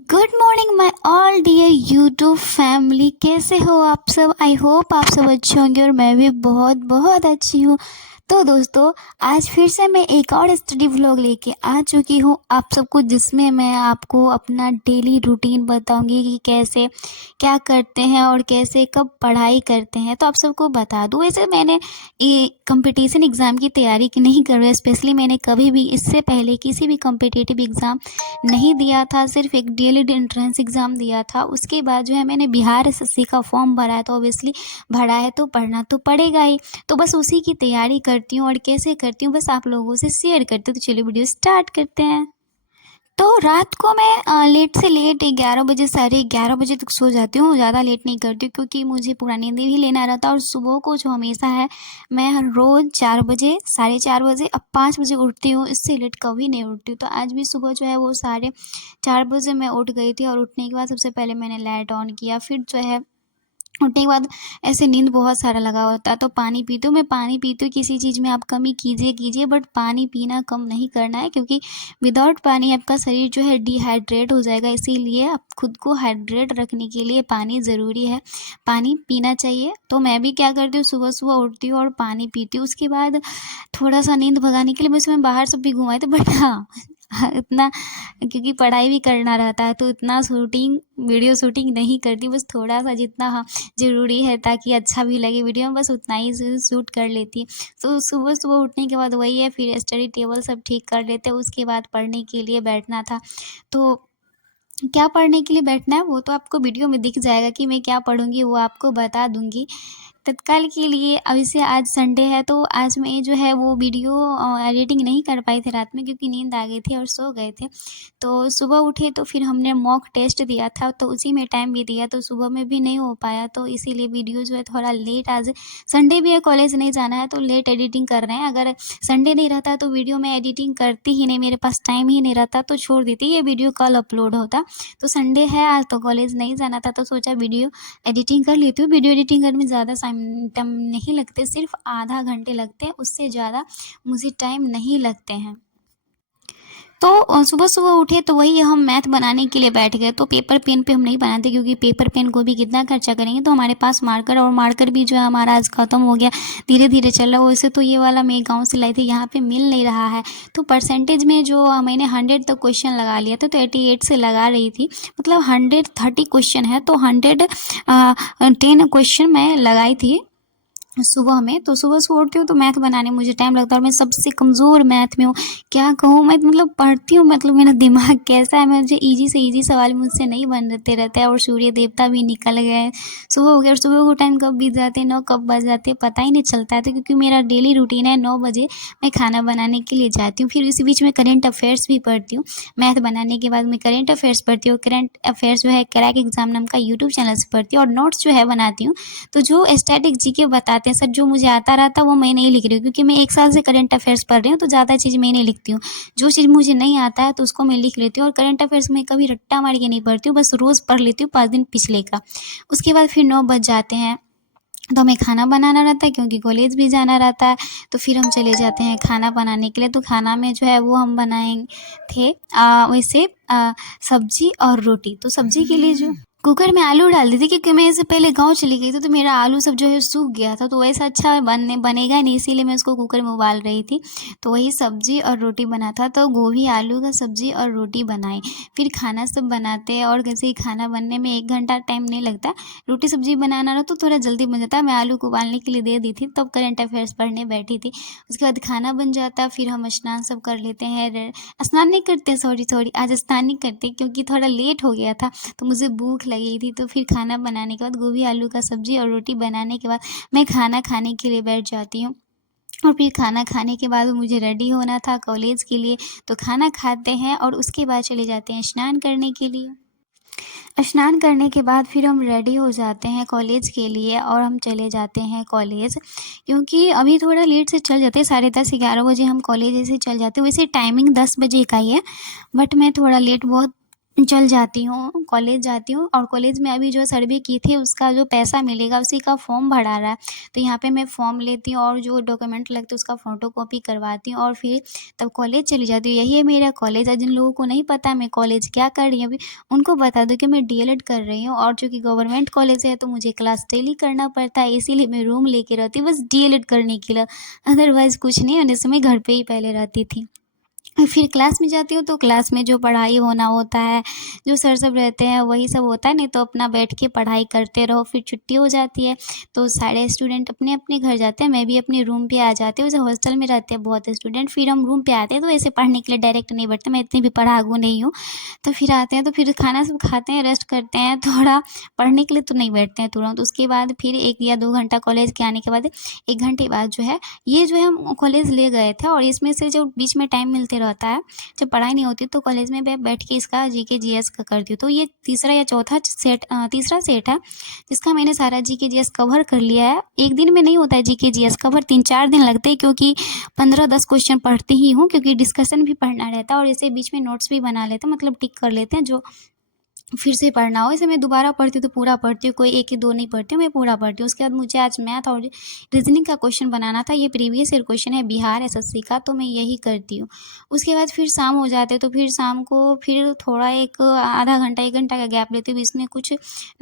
Good morning my all dear YouTube family. कैसे हो आप सब? आई होप आप सब अच्छे होंगे और मैं भी बहुत बहुत अच्छी हूँ। तो दोस्तों, आज फिर से मैं एक और स्टडी व्लॉग लेके आ चुकी हूँ आप सबको, जिसमें मैं आपको अपना डेली रूटीन बताऊंगी कि कैसे क्या करते हैं और कैसे कब पढ़ाई करते हैं। तो आप सबको बता दूँ, वैसे मैंने ये कंपटीशन एग्ज़ाम की तैयारी नहीं कर रही है। स्पेशली मैंने कभी भी इससे पहले किसी भी कॉम्पिटिटिव एग्ज़ाम नहीं दिया था, सिर्फ एक डीएलएड एंट्रेंस एग्ज़ाम दिया था। उसके बाद जो है मैंने बिहार एसएससी का फॉर्म भरा है, तो ऑब्वियसली भरा है तो पढ़ना तो पड़ेगा ही। तो बस उसी की तैयारी करती हूँ और कैसे करती हूँ बस आप लोगों से शेयर करती हूँ। तो चलिए वीडियो स्टार्ट करते हैं। तो रात को मैं लेट से लेट 11 बजे, साढ़े 11 बजे तक सो जाती हूँ। ज़्यादा लेट नहीं करती हूँ क्योंकि मुझे पूरा नींद भी लेना रहता है। और सुबह को जो हमेशा है, मैं रोज़ 4 बजे, साढ़े 4 बजे, अब 5 बजे उठती हूँ। इससे लेट कभी नहीं उठती हूँ। तो आज भी सुबह जो है वो साढ़े 4 बजे मैं उठ गई थी। और उठने के बाद सबसे पहले मैंने लाइट ऑन किया। फिर जो है उठने के बाद ऐसे नींद बहुत सारा लगा होता है तो पानी पीती हूँ। मैं पानी पीती हूँ, किसी चीज़ में आप कमी कीजिए बट पानी पीना कम नहीं करना है, क्योंकि विदाउट पानी आपका शरीर जो है डिहाइड्रेट हो जाएगा। इसीलिए आप खुद को हाइड्रेट रखने के लिए पानी ज़रूरी है, पानी पीना चाहिए। तो मैं भी क्या करती हूँ, सुबह सुबह उठती हूँ और पानी पीती हूँ। उसके बाद थोड़ा सा नींद भगाने के लिए वैसे मैं बाहर सब भी घुमाई थी, बट हाँ इतना, क्योंकि पढ़ाई भी करना रहता है तो इतना शूटिंग, वीडियो शूटिंग नहीं करती। बस थोड़ा सा जितना हाँ ज़रूरी है ताकि अच्छा भी लगे वीडियो में, बस उतना ही शूट कर लेती। तो सुबह सुबह उठने के बाद वही है, फिर स्टडी टेबल सब ठीक कर लेते। उसके बाद पढ़ने के लिए बैठना था। तो क्या पढ़ने के लिए बैठना है वो तो आपको वीडियो में दिख जाएगा कि मैं क्या पढ़ूंगी, वो आपको बता दूंगी तत्काल के लिए। अब इसे आज संडे है तो आज मैं जो है वो वीडियो एडिटिंग नहीं कर पाई थी रात में, क्योंकि नींद आ गई थी और सो गए थे। तो सुबह उठे तो फिर हमने मॉक टेस्ट दिया था, तो उसी में टाइम भी दिया, तो सुबह में भी नहीं हो पाया। तो इसीलिए वीडियो जो है थोड़ा लेट, आज संडे भी है, कॉलेज नहीं जाना है तो लेट एडिटिंग कर रहे हैं। अगर संडे नहीं रहता तो वीडियो में एडिटिंग करती ही नहीं, मेरे पास टाइम ही नहीं रहता तो छोड़ देती, ये वीडियो कल अपलोड होता। तो संडे है आज, तो कॉलेज नहीं जाना था तो सोचा वीडियो एडिटिंग कर लेती हूँ। वीडियो एडिटिंग करने में ज़्यादा टाइम नहीं लगते, सिर्फ आधा घंटे लगते हैं, उससे ज़्यादा मुझे टाइम नहीं लगते हैं। तो सुबह सुबह उठे तो वही हम मैथ बनाने के लिए बैठ गए। तो पेपर पेन पे हम नहीं बनाते, क्योंकि पेपर पेन को भी कितना खर्चा करेंगे। तो हमारे पास मार्कर, और मार्कर भी जो है हमारा आज ख़त्म हो गया, धीरे धीरे चल रहा है। वैसे तो ये वाला मैं गांव से लाई थी, यहाँ पे मिल नहीं रहा है। तो परसेंटेज में जो मैंने 100 तक क्वेश्चन लगा लिया था, तो 88 से लगा रही थी, मतलब 130 क्वेश्चन है तो 110 क्वेश्चन मैं लगाई थी सुबह में। तो सुबह से उठती हूँ तो मैथ बनाने में मुझे टाइम लगता है, और मैं सबसे कमज़ोर मैथ में हूँ। क्या कहूँ मैं, मतलब पढ़ती हूँ, मतलब मेरा दिमाग कैसा है, मुझे इजी से इजी सवाल मुझसे नहीं बनते रहते हैं। और सूर्य देवता भी निकल गए हैं, सुबह हो गया, और सुबह को टाइम कब बीत जाते हैं, 9 कब बज जाते हैं पता ही नहीं चलता है। तो क्योंकि मेरा डेली रूटीन है, 9 बजे मैं खाना बनाने के लिए जाती हूँ। फिर इसी बीच में करेंट अफेयर्स भी पढ़ती हूँ। मैथ बनाने के बाद मैं करेंट अफेयर्स पढ़ती हूँ। करेंट अफेयर्स जो है क्रैक एग्जाम नाम का यूट्यूब चैनल से पढ़ती हूँ, और नोट्स जो है बनाती हूँ। तो जो स्टैटिक जीके बताते हैं सर, जो मुझे आता रहता वो मैं नहीं लिख रही हूँ, क्योंकि मैं 1 साल से करंट अफेयर्स पढ़ रही हूँ, तो ज़्यादा चीज़ मैं नहीं लिखती हूँ। जो चीज़ मुझे नहीं आता है तो उसको मैं लिख लेती हूँ। और करंट अफेयर्स में कभी रट्टा मार के नहीं पढ़ती हूँ, बस रोज़ पढ़ लेती हूँ 5 दिन पिछले का। उसके बाद फिर 9 बज जाते हैं तो हमें खाना बनाना रहता है, क्योंकि कॉलेज भी जाना रहता है। तो फिर हम चले जाते हैं खाना बनाने के लिए। तो खाना में जो है वो हम बनाए थे वैसे सब्जी और रोटी। तो सब्जी के लिए जो कुकर में आलू डाल दी थी, क्योंकि मैं इससे पहले गांव चली गई थी तो मेरा आलू सब जो है सूख गया था, तो वैसा अच्छा बनेगा नहीं, इसीलिए मैं उसको कुकर में उबाल रही थी। तो वही सब्जी और रोटी बना था, तो गोभी आलू का सब्जी और रोटी बनाई। फिर खाना सब बनाते हैं, और कैसे ही खाना बनने में 1 घंटा टाइम नहीं लगता। रोटी सब्जी बनाना रहा तो थोड़ा जल्दी बन जाता। मैं आलू को उबालने के लिए दे दी थी, तब करंट अफेयर्स पढ़ने बैठी थी। उसके बाद खाना बन जाता, फिर हम स्नान सब कर लेते हैं। स्नान नहीं करते, सॉरी आज स्नान नहीं करते, क्योंकि थोड़ा लेट हो गया था तो मुझे भूख लगी थी। तो फिर खाना बनाने के बाद, गोभी आलू का सब्जी और रोटी बनाने के बाद, मैं खाना खाने के लिए बैठ जाती हूँ। और फिर खाना खाने के बाद मुझे रेडी होना था कॉलेज के लिए, तो खाना खाते हैं और उसके बाद चले जाते हैं स्नान करने के लिए। स्नान करने के बाद फिर हम रेडी हो जाते हैं कॉलेज के लिए, और हम चले जाते हैं कॉलेज, क्योंकि अभी थोड़ा लेट से चल जाते हैं, 10:30 11 बजे हम कॉलेज ऐसे चल जाते हैं। वैसे टाइमिंग 10 बजे का ही है, बट मैं थोड़ा लेट बहुत चल जाती हूँ, कॉलेज जाती हूँ और कॉलेज में अभी जो सर्वे की थी उसका जो पैसा मिलेगा उसी का फॉर्म भरा रहा है। तो यहाँ पे मैं फॉर्म लेती हूँ और जो डॉक्यूमेंट लगते हैं उसका फ़ोटोकॉपी करवाती हूँ और फिर तब कॉलेज चली जाती हूँ। यही है मेरा कॉलेज। और जिन लोगों को नहीं पता मैं कॉलेज क्या कर रही हूँ अभी, उनको बता दूँ कि मैं डीएलएड कर रही हूँ और चूँकि गवर्नमेंट कॉलेज है तो मुझे क्लास डेली करना पड़ता है, इसीलिए मैं रूम लेके रहती हूँ बस डीएलएड करने के लिए। अदरवाइज़ कुछ नहीं, वैसे मैं घर पे ही पहले रहती थी। फिर क्लास में जाती हूँ तो क्लास में जो पढ़ाई होना होता है, जो सर सब रहते हैं वही सब होता है, नहीं तो अपना बैठ के पढ़ाई करते रहो। फिर छुट्टी हो जाती है तो सारे स्टूडेंट अपने अपने घर जाते हैं, मैं भी अपने रूम पे आ जाती हूँ। जैसे हॉस्टल में रहते हैं बहुत स्टूडेंट, फिर हम रूम पे आते हैं तो ऐसे पढ़ने के लिए डायरेक्ट नहीं बैठते, मैं इतनी भी पढ़ाकू नहीं हूँ। तो फिर आते हैं तो फिर खाना सब खाते हैं, रेस्ट करते हैं थोड़ा, पढ़ने के लिए तो नहीं बैठते हैं तुरंत। उसके बाद फिर 1 या 2 घंटा कॉलेज के आने के बाद 1 घंटे बाद जो है, ये जो है हम कॉलेज ले गए थे और इसमें से जो बीच में टाइम मिलते रहता है, जब पढ़ाई नहीं होती तो कॉलेज में मैं बैठ के इसका जीके जीएस का करती हूँ। तो ये तीसरा या चौथा सेट, तीसरा सेट है जिसका मैंने सारा जीके जीएस कवर कर लिया है। एक दिन में नहीं होता है जीके जीएस कवर, 3-4 दिन लगते हैं क्योंकि 15-10 क्वेश्चन पढ़ती ही हूँ, क्योंकि डिस्कशन भी पढ़ना रहता है और इसे बीच में नोट्स भी बना लेते हैं, मतलब टिक कर लेते हैं जो फिर से पढ़ना हो। इसे मैं दोबारा पढ़ती हूँ तो पूरा पढ़ती हूँ, कोई 1 या 2 नहीं पढ़ती हूँ, मैं पूरा पढ़ती हूँ। उसके बाद मुझे आज मैथ और रीजनिंग का क्वेश्चन बनाना था, ये प्रीवियस ईयर क्वेश्चन है बिहार एसएससी का, तो मैं यही करती हूँ। उसके बाद फिर शाम हो जाते तो फिर शाम को फिर थोड़ा एक आधा घंटा 1 घंटा का गैप लेती हूँ, इसमें कुछ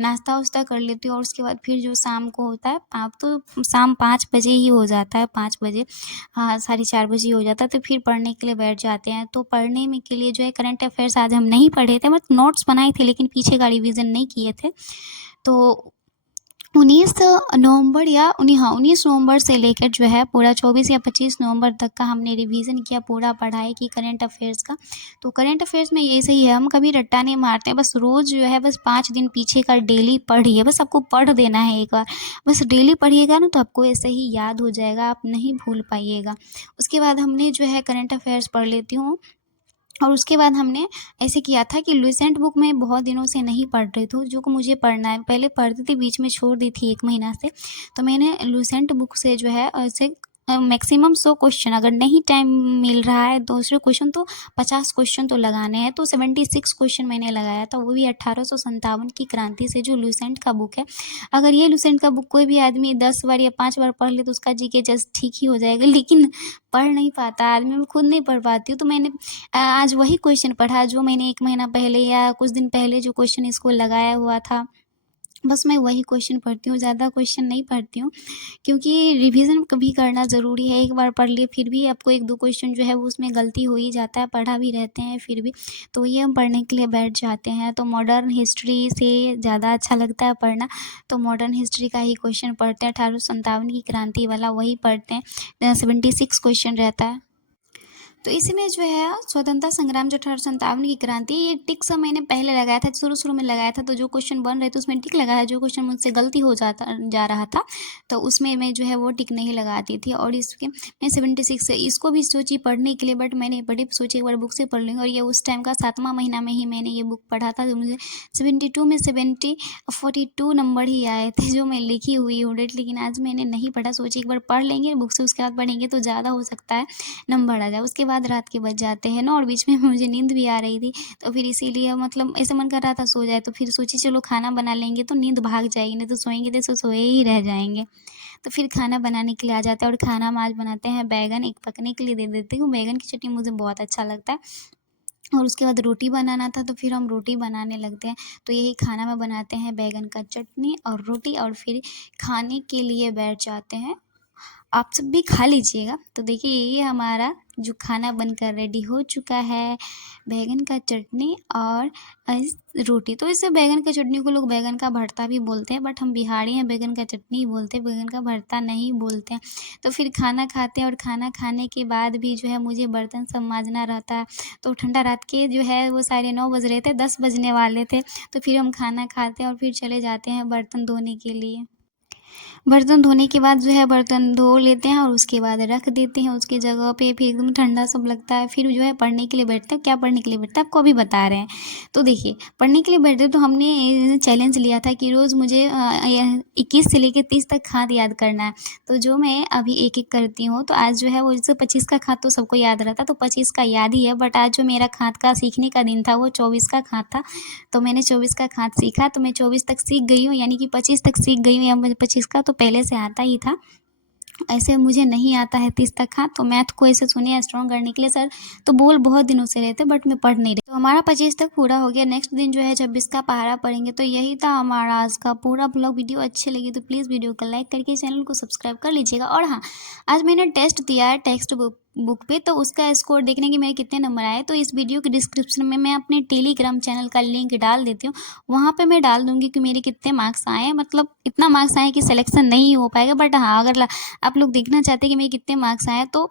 नाश्ता वास्ता कर लेती हूँ और उसके बाद फिर जो शाम को होता है, आप तो शाम 5 बजे ही हो जाता है, 5 बजे, हाँ 4:30 बजे ही हो जाता है, तो फिर पढ़ने के लिए बैठ जाते हैं। तो पढ़ने में के लिए जो है करंट अफेयर्स आज हम नहीं पढ़े थे, बट नोट्स बनाए थे लेकिन पीछे का रिवीजन नहीं किए थे। तो 19 नवंबर या 19 नवंबर से लेकर जो है पूरा 24 या 25 नवंबर तक का हमने रिवीजन किया, पूरा पढ़ाई की करंट अफेयर्स का। तो करंट अफेयर्स में ये सही है, हम कभी रट्टा नहीं मारते हैं, बस रोज़ जो है बस 5 दिन पीछे का डेली पढ़िए, बस आपको पढ़ देना है एक बार, बस डेली पढ़िएगा ना तो आपको ऐसे ही याद हो जाएगा, आप नहीं भूल पाइएगा। उसके बाद हमने जो है करंट अफेयर्स पढ़ लेती हूँ और उसके बाद हमने ऐसे किया था कि लुसेंट बुक मैं बहुत दिनों से नहीं पढ़ रही थी, जो को मुझे पढ़ना है, पहले पढ़ती थी बीच में छोड़ दी थी 1 महीना से। तो मैंने लुसेंट बुक से जो है ऐसे मैक्सिमम 100 क्वेश्चन, अगर नहीं टाइम मिल रहा है दूसरे क्वेश्चन तो 50 क्वेश्चन तो लगाने हैं, तो 76 क्वेश्चन मैंने लगाया था, वो भी 1857 की क्रांति से, जो लुसेंट का बुक है। अगर ये लुसेंट का बुक कोई भी आदमी 10 बार या 5 बार पढ़ ले तो उसका जीके जस्ट ठीक ही हो जाएगा, लेकिन पढ़ नहीं पाता आदमी, मैं खुद नहीं पढ़ पाती हूँ। तो मैंने आज वही क्वेश्चन पढ़ा जो मैंने 1 महीना पहले या कुछ दिन पहले जो क्वेश्चन इसको लगाया हुआ था, बस मैं वही क्वेश्चन पढ़ती हूँ, ज़्यादा क्वेश्चन नहीं पढ़ती हूँ, क्योंकि रिवीजन कभी करना ज़रूरी है। एक बार पढ़ लिए फिर भी आपको 1-2 क्वेश्चन जो है वो उसमें गलती हो ही जाता है, पढ़ा भी रहते हैं फिर भी, तो ये हम पढ़ने के लिए बैठ जाते हैं। तो मॉडर्न हिस्ट्री से ज़्यादा अच्छा लगता है पढ़ना, तो मॉडर्न हिस्ट्री का ही क्वेश्चन पढ़ते हैं, 1857 की क्रांति वाला वही पढ़ते हैं, 76 क्वेश्चन रहता है। तो इसमें जो है स्वतंत्रता संग्राम जो 1857 की क्रांति, ये टिक सा मैंने पहले लगाया था, शुरू में लगाया था, तो जो क्वेश्चन बन रहे थे उसमें टिक लगाया, जो क्वेश्चन मुझसे गलती हो जाता जा रहा था तो उसमें मैं जो है वो टिक नहीं लगाती थी। और इसके मैं 76 इसको भी सोची पढ़ने के लिए, बट मैंने बड़ी सोची एक बार बुक से पढ़ लूँगी, और ये उस टाइम का 7वां महीना में ही मैंने ये बुक पढ़ा था, तो मुझे 72 में 42 नंबर ही आए थे जो मैं लिखी हुई हूँ डेट, लेकिन आज मैंने नहीं पढ़ा, सोची एक बार पढ़ लेंगे बुक से, उसके बाद पढ़ेंगे तो ज़्यादा हो सकता है नंबर आ जाए। उसके बाद रात के बज जाते हैं ना, और बीच में मुझे नींद भी आ रही थी, तो फिर इसीलिए मतलब ऐसे मन कर रहा था सो जाए, तो फिर सोची चलो खाना बना लेंगे तो नींद भाग जाएगी, नहीं तो सोएंगे तो सोए ही रह जाएंगे। तो फिर खाना बनाने के लिए आ जाते हैं, और खाना हम आज बनाते हैं बैगन, एक पकने के लिए दे देती हूँ, बैगन की चटनी मुझे बहुत अच्छा लगता है। और उसके बाद रोटी बनाना था तो फिर हम रोटी बनाने लगते हैं, तो यही खाना में बनाते हैं बैगन का चटनी और रोटी, और फिर खाने के लिए बैठ जाते हैं। आप सब भी खा लीजिएगा। तो देखिए ये हमारा जो खाना बनकर रेडी हो चुका है, बैंगन का चटनी और रोटी। तो इसे बैंगन का चटनी को लोग बैंगन का भरता भी बोलते हैं, बट हम बिहारी हैं, बैंगन का चटनी ही बोलते हैं, बैंगन का भरता नहीं बोलते हैं। तो फिर खाना खाते हैं, और खाना खाने के बाद भी जो है मुझे बर्तन सब मांजना रहता है। तो ठंडा रात के जो है वो 9:30 बज रहे थे, 10 बजने वाले थे, तो फिर हम खाना खाते हैं और फिर चले जाते हैं बर्तन धोने के लिए। बर्तन धोने के बाद जो है बर्तन धो लेते हैं और उसके बाद रख देते हैं उसकी जगह पे, फिर एकदम ठंडा सब लगता है, फिर जो है पढ़ने के लिए बैठते हैं। क्या पढ़ने के लिए बैठते हैं आपको अभी बता रहे हैं। तो देखिए, पढ़ने के लिए बैठते तो हमने चैलेंज लिया था कि रोज़ मुझे 21 से लेकर 30 तक खात याद करना है। तो जो मैं अभी एक एक करती हूँ, तो आज जो है वो जैसे 25 का खात तो सबको याद रहता, तो 25 का याद ही है, बट आज जो मेरा खात का सीखने का दिन था वो 24 का खात था। तो मैंने 24 का खात सीखा, तो मैं 24 तक सीख गई हूँ, यानी कि 25 तक सीख गई हूँ, या मुझे 25 का तो पहले से आता ही था। ऐसे मुझे नहीं आता है 30 तक। हाँ, तो मैथ को ऐसे सुनिए स्ट्रॉन्ग करने के लिए सर तो बोल बहुत दिनों से रहे थे, बट मैं पढ़ नहीं रही। तो हमारा 25 तक पूरा हो गया। नेक्स्ट दिन जो है 26 का पहाड़ा पढ़ेंगे। तो यही था हमारा आज का पूरा ब्लॉग। वीडियो अच्छी लगी तो प्लीज़ वीडियो को लाइक करके चैनल को सब्सक्राइब कर लीजिएगा। और हाँ, आज मैंने टेस्ट दिया है टेक्स्ट बुक पे, तो उसका स्कोर देखने के मेरे कितने नंबर आए, तो इस वीडियो के डिस्क्रिप्शन में मैं अपने टेलीग्राम चैनल का लिंक डाल देती हूँ। वहाँ पे मैं डाल दूँगी कि मेरे कितने मार्क्स आए हैं। मतलब इतना मार्क्स आए कि सिलेक्शन नहीं हो पाएगा, बट हाँ, अगर आप लोग देखना चाहते हैं कि मेरे कितने मार्क्स आए, तो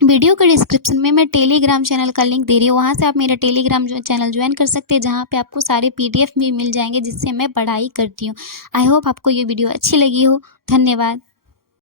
वीडियो के डिस्क्रिप्शन में मैं टेलीग्राम चैनल का लिंक दे रही हूँ। वहाँ से आप मेरा टेलीग्राम चैनल ज्वाइन कर सकते हैं, जहाँ पे आपको सारे PDF भी मिल जाएंगे जिससे मैं पढ़ाई करती हूँ। आई होप आपको ये वीडियो अच्छी लगी हो। धन्यवाद।